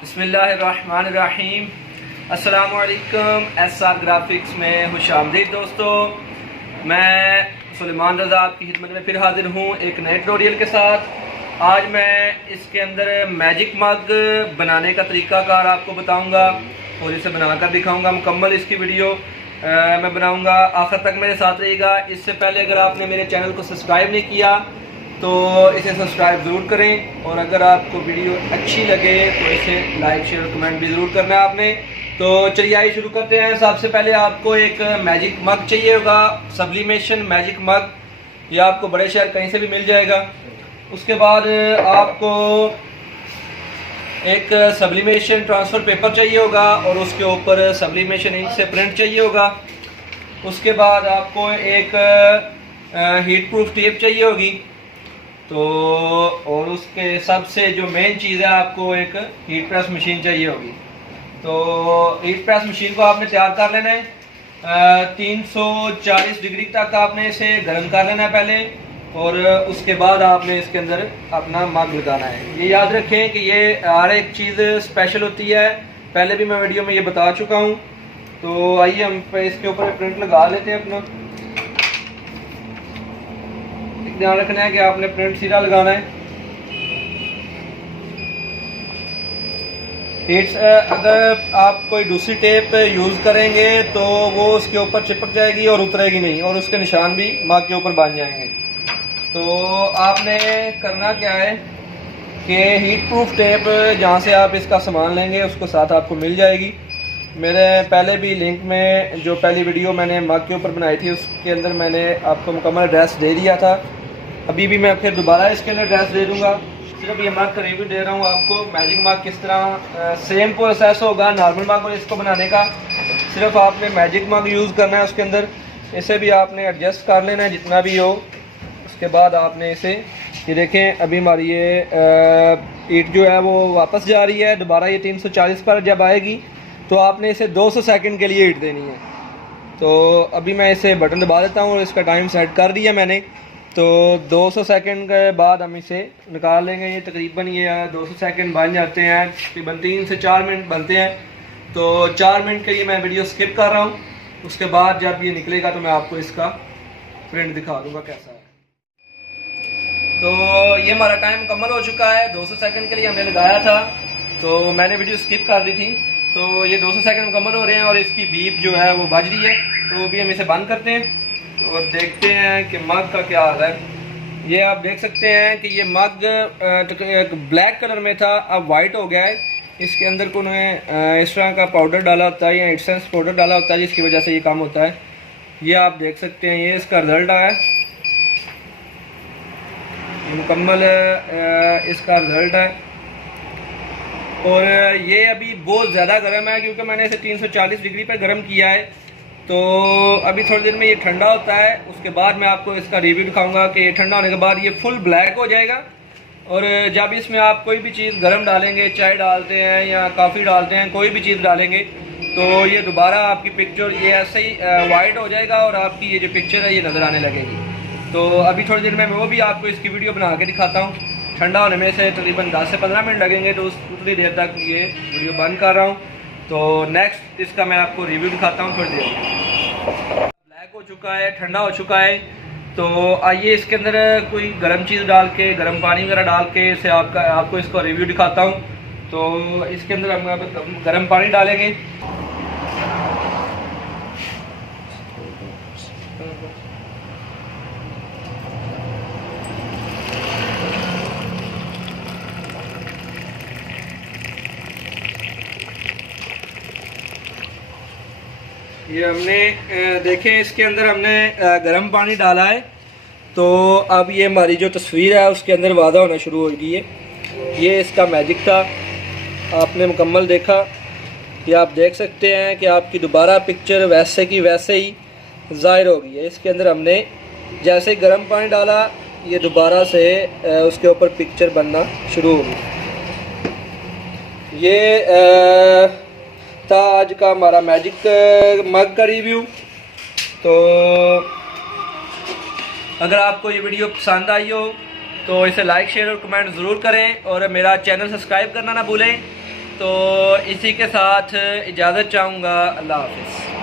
बिस्मिल्लाहिर्रहमानिर्रहीम। अस्सलामुअलैकुम। SR graphics में खुशामदीद दोस्तों। मैं सुलेमान रज़ा आपकी खिदमत में फिर हाजिर हूँ एक नए ट्यूटोरियल के साथ। आज मैं इसके अंदर मैजिक मग बनाने का तरीक़ाकार आपको बताऊँगा और इसे बनाकर दिखाऊँगा। मुकम्मल इसकी वीडियो मैं बनाऊँगा, आखिर तक मेरे साथ रहिएगा। इससे पहले अगर आपने मेरे चैनल को सब्सक्राइब नहीं किया तो इसे सब्सक्राइब ज़रूर करें, और अगर आपको वीडियो अच्छी लगे तो इसे लाइक शेयर कमेंट भी ज़रूर करना है आपने। तो चलिए आइए शुरू करते हैं। सबसे पहले आपको एक मैजिक मग चाहिए होगा, सब्लिमेशन मैजिक मग। ये आपको बड़े शहर कहीं से भी मिल जाएगा। उसके बाद आपको एक सब्लिमेशन ट्रांसफ़र पेपर चाहिए होगा और उसके ऊपर सब्लिमेशन इंक से प्रिंट चाहिए होगा। उसके बाद आपको एक हीट प्रूफ टेप चाहिए होगी। तो और उसके सबसे जो मेन चीज़ है, आपको एक हीट प्रेस मशीन चाहिए होगी। तो हीट प्रेस मशीन को आपने तैयार कर लेना है। 340 डिग्री तक आपने इसे गर्म कर लेना है पहले, और उसके बाद आपने इसके अंदर अपना मग लगाना है। ये याद रखें कि ये हर एक चीज़ स्पेशल होती है, पहले भी मैं वीडियो में ये बता चुका हूँ। तो आइए हम इसके ऊपर प्रिंट लगा लेते हैं अपना। ध्यान रखना है कि आपने प्रिंट सीधा लगाना है। अगर आप कोई दूसरी टेप यूज़ करेंगे तो वो उसके ऊपर चिपक जाएगी और उतरेगी नहीं, और उसके निशान भी मग के ऊपर बन जाएंगे। तो आपने करना क्या है कि हीट प्रूफ टेप जहाँ से आप इसका सामान लेंगे उसको साथ आपको मिल जाएगी। मेरे पहले भी लिंक में जो पहली वीडियो मैंने मग के ऊपर बनाई थी उसके अंदर मैंने आपको मुकम्मल एड्रेस दे दिया था। अभी भी मैं फिर दोबारा इसके अंदर एड्रेस दे दूंगा। सिर्फ ये मग का रिव्यू दे रहा हूँ आपको। मैजिक मग किस तरह सेम प्रोसेस होगा नॉर्मल मग और इसको बनाने का, सिर्फ आपने मैजिक मग यूज़ करना है। उसके अंदर इसे भी आपने एडजस्ट कर लेना है जितना भी हो। उसके बाद आपने इसे, ये देखें अभी हमारी ये ईट जो है वो वापस जा रही है दोबारा। ये 340 पर जब आएगी तो आपने इसे 200 सेकंड के लिए ईट देनी है। तो अभी मैं इसे बटन दबा देता हूँ और इसका टाइम सेट कर दिया मैंने। तो 200 सेकंड के बाद हम इसे निकाल लेंगे। ये तकरीबन ये 200 सेकंड बन जाते हैं, तकरीबन 3 से 4 मिनट बनते हैं। तो 4 मिनट के लिए मैं वीडियो स्किप कर रहा हूँ। उसके बाद जब ये निकलेगा तो मैं आपको इसका प्रिंट दिखा दूँगा कैसा है। तो ये हमारा टाइम मुकम्मल हो चुका है। 200 सेकंड के लिए हमने लगाया था, तो मैंने वीडियो स्किप कर दी थी। तो ये 200 सेकंड मुकम्मल हो रहे हैं और इसकी बीप जो है वो बज रही है। तो अभी हम इसे बंद करते हैं और देखते हैं कि मग का क्या हाल है। ये आप देख सकते हैं कि ये मग ब्लैक कलर में था, अब वाइट हो गया है। इसके अंदर को उन्होंने इस तरह का पाउडर डाला होता है या एसेंस पाउडर डाला होता है जिसकी वजह से ये काम होता है। ये आप देख सकते हैं, ये इसका रिजल्ट आया है मुकम्मल। इसका रिजल्ट है, और ये अभी बहुत ज़्यादा गर्म है क्योंकि मैंने इसे 340 डिग्री पर गर्म किया है। तो अभी थोड़ी देर में ये ठंडा होता है, उसके बाद मैं आपको इसका रिव्यू दिखाऊंगा कि ये ठंडा होने के बाद ये फुल ब्लैक हो जाएगा। और जब इसमें आप कोई भी चीज़ गर्म डालेंगे, चाय डालते हैं या कॉफ़ी डालते हैं, कोई भी चीज़ डालेंगे तो ये दोबारा आपकी पिक्चर ये ऐसे ही वाइट हो जाएगा और आपकी ये जो पिक्चर है ये नज़र आने लगेगी। तो अभी थोड़ी देर में मैं वो भी आपको इसकी वीडियो बना के दिखाता हूँ। ठंडा होने में से तकरीबन 10 से 15 मिनट लगेंगे, तो उतनी देर तक ये वीडियो बंद कर रहा हूँ। तो नेक्स्ट इसका मैं आपको रिव्यू दिखाता हूँ थोड़ी देर में। ब्लैक हो चुका है, ठंडा हो चुका है। तो आइए इसके अंदर कोई गर्म चीज़ डाल के, गर्म पानी वगैरह डाल के इसे आपको इसको रिव्यू दिखाता हूँ। तो इसके अंदर हम गर्म पानी डालेंगे। ये हमने देखें इसके अंदर हमने गर्म पानी डाला है। तो अब ये हमारी जो तस्वीर है उसके अंदर वादा होना शुरू हो गई है। ये इसका मैजिक था, आपने मुकम्मल देखा। ये आप देख सकते हैं कि आपकी दोबारा पिक्चर वैसे की वैसे ही ज़ाहिर हो गई है। इसके अंदर हमने जैसे ही गर्म पानी डाला ये दोबारा से उसके ऊपर पिक्चर बनना शुरू हो गई। ये था आज का हमारा मैजिक मग का रिव्यू। तो अगर आपको ये वीडियो पसंद आई हो तो इसे लाइक शेयर और कमेंट ज़रूर करें, और मेरा चैनल सब्सक्राइब करना ना भूलें। तो इसी के साथ इजाज़त चाहूँगा। अल्लाह हाफ़िज़।